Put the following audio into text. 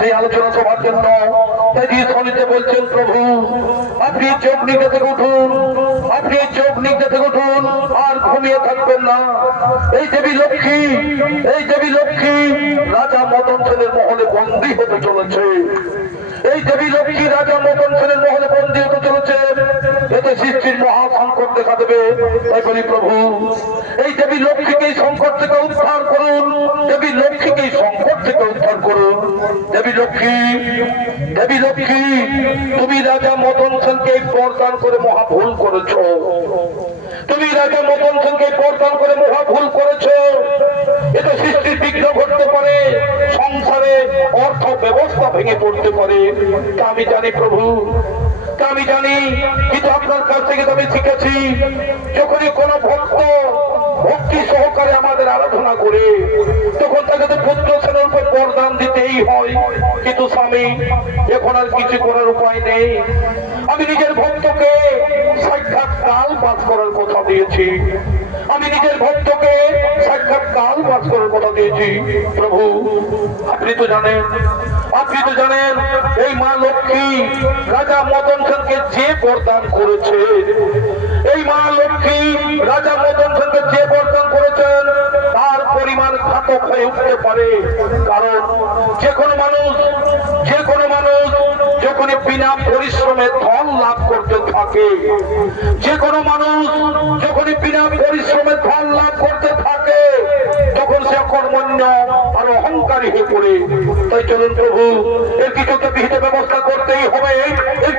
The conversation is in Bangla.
সেই আলোচনা সভার জন্য। তাই দিয়ে শনিতে বলছেন প্রভু আপনি চোখ নিতে থেকে উঠুন, আপনি চোখ নিতে থেকে উঠুন, আর ঘুমিয়ে থাকবেন না। এই দেবী লক্ষ্মী, এই দেবী লক্ষ্মী রাজা মদন সেনের মহলে বন্দী হতে চলেছে। এই দেবী লক্ষ্মী রাজা মদন সেনের মহলে বন্দী হতে চলেছে। এতে সৃষ্টির মহা সংকট দেখা দেবে। তাই বলি প্রভু এই দেবী লক্ষ্মীকে এই সংকট থেকে উদ্ধার করুন, দেবী লক্ষ্মীকে এই সংকট থেকে উদ্ধার করুন। দেবী লক্ষ্মী, দেবী লক্ষ্মী তুমি রাজা মদন সেনকে বরদান করে মহা ভুল করেছ। তুমি রাজা মদন সেনকে বরদান করে মহা ভুল করেছ। এতে সৃষ্টির বিঘ্ন ঘটতে পারে, সংসারে অর্থ ব্যবস্থা ভেঙে পড়তে পারে। তা আমি জানি প্রভু, তা আমি জানি, কিন্তু আপনার কাছ থেকে তো আমি শিখেছি যখনই কোনো ভক্ত ভক্তি সহকারে আমাদের আরাধনা করে তখন তাকে তো পুত্র সেনের উপর বরদান দিতেই হয়। কিন্তু স্বামী এখন আর কিছু করার উপায় নেই। আমি নিজের ভক্তকে সাক্ষাৎ কাল বাস করার কথা দিয়েছি, আমি নিজের ভক্তকে সাক্ষাৎ কাল বাস করার কথা দিয়েছি। প্রভু আপনি তো জানেন, আপনি তো জানেন এই মা লক্ষ্মী রাজা মদন সেনকে যে বরদান করেছে, এই মা লক্ষ্মী রাজা মদন সেনকে যে বরদান করেছেন তার পরিমাণ ঘাতক হয়ে উঠতে পারে। কারণ যে কোনো মানুষ, যে কোনো মানুষ যখনই বিনা পরিশ্রমে ধন লাভ করতে থাকে, যে কোনো মানুষ যখনই বিনা পরিশ্রমে ধন লাভ করতে থাকে তখন সে অকর্মণ্য আর অহংকারী হয়ে পড়ে। তাই চলুন প্রভু এর কিছু তো বিহিত ব্যবস্থা করতেই হবে, এর